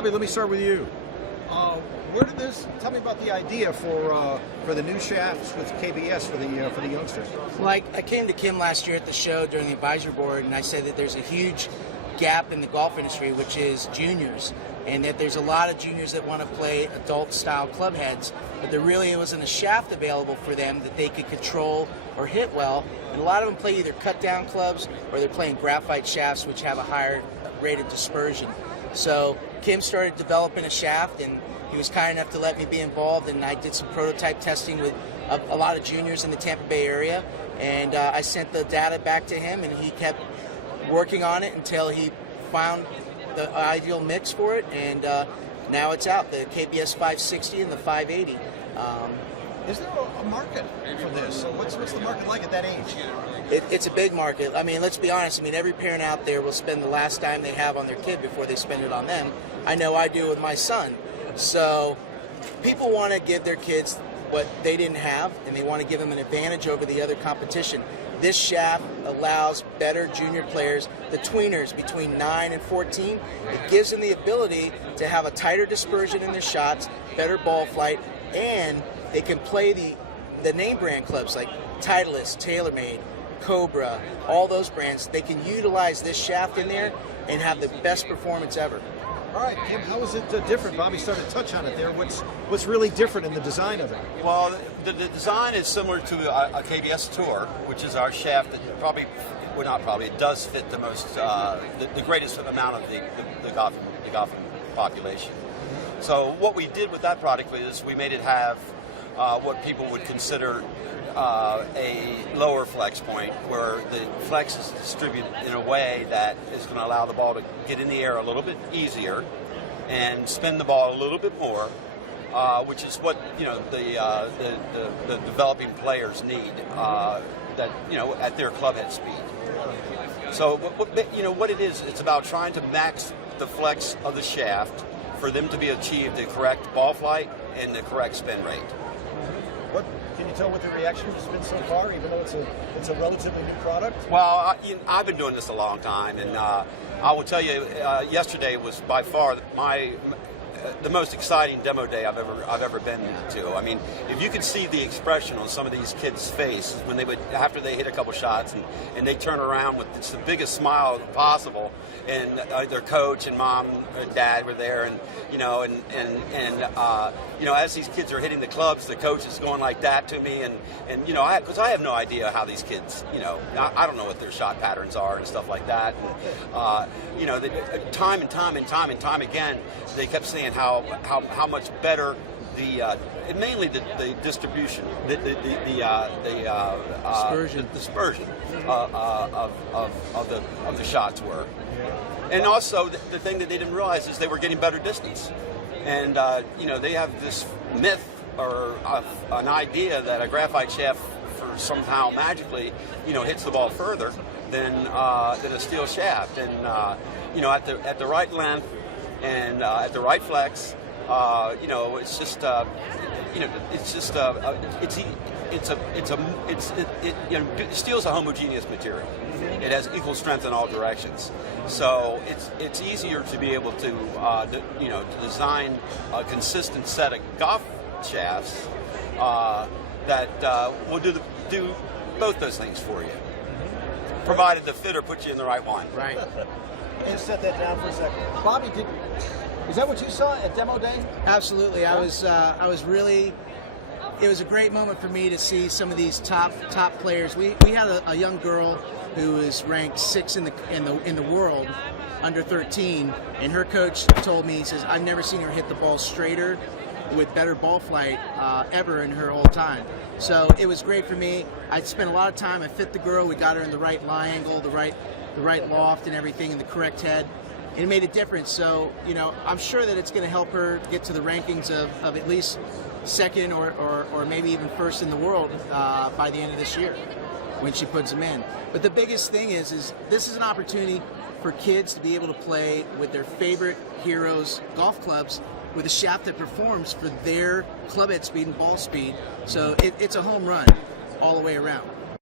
Bobby, let me start with you. Where did this? Tell me about the idea for the new shafts with KBS for the youngsters. Well, I came to Kim last year at the show during the advisory board, and I said that there's a huge gap in the golf industry, which is juniors, and that there's a lot of juniors that want to play adult-style club heads, but there really wasn't a shaft available for them that they could control or hit well, and a lot of them play either cut-down clubs or they're playing graphite shafts, which have a higher rate of dispersion. So Kim started developing a shaft, and he was kind enough to let me be involved, and I did some prototype testing with a lot of juniors in the Tampa Bay area, and I sent the data back to him, and he kept working on it until he found the ideal mix for it, and now it's out, the KBS 560 and the 580. Is there a market for this? So what's the market like at that age? It's a big market. I mean, let's be honest. I mean, every parent out there will spend the last dime they have on their kid before they spend it on them. I know I do with my son. So people want to give their kids what they didn't have, and they want to give them an advantage over the other competition. This shaft allows better junior players, the tweeners between 9 and 14. It gives them the ability to have a tighter dispersion in their shots, better ball flight, and they can play the name brand clubs like Titleist, TaylorMade, Cobra, all those brands. They can utilize this shaft in there and have the best performance ever. All right, Kim, how is it different? Bobby started to touch on it there. What's really different in the design of it? Well, the design is similar to a KBS Tour, which is our shaft that it does fit the most, the greatest amount of the golfing population. So what we did with that product is we made it have what people would consider a lower flex point, where the flex is distributed in a way that is going to allow the ball to get in the air a little bit easier and spin the ball a little bit more, which is what the developing players need at their club head speed. So what it is, it's about trying to max the flex of the shaft for them to be achieved the correct ball flight and the correct spin rate. What can you tell what the reaction has been so far, even though it's a relatively new product? Well, I've been doing this a long time, and I will tell you, yesterday was by far the most exciting demo day I've ever been to. I mean, if you could see the expression on some of these kids' faces when after they hit a couple shots and they turn around with the biggest smile possible, and their coach and mom and dad were there, and as these kids are hitting the clubs, the coach is going like that to me, and because I have no idea how these kids, I don't know what their shot patterns are and stuff like that. And, time and time again, they kept saying how much better mainly the distribution, the dispersion of the shots were, and also the thing that they didn't realize is they were getting better distance, and they have this myth or an idea that a graphite shaft somehow magically hits the ball further than a steel shaft, and at the right length and at the right flex, steel's a homogeneous material. It has equal strength in all directions, so it's easier to be able to design a consistent set of golf shafts that will do both those things for you, provided the fitter puts you in the right one. Right. Just set that down for a second. Bobby, is that what you saw at demo day? Absolutely. I was really. It was a great moment for me to see some of these top players. We had a young girl who was ranked 6th in the world, under 13, and her coach told me, he says, I've never seen her hit the ball straighter with better ball flight ever in her whole time. So it was great for me. I spent a lot of time. I fit the girl. We got her in the right lie angle, the right loft and everything, and the correct head. It made a difference. So, I'm sure that it's going to help her get to the rankings of at least second or maybe even first in the world by the end of this year when she puts them in. But the biggest thing is this is an opportunity for kids to be able to play with their favorite heroes golf clubs with a shaft that performs for their club head speed and ball speed. So it's a home run all the way around.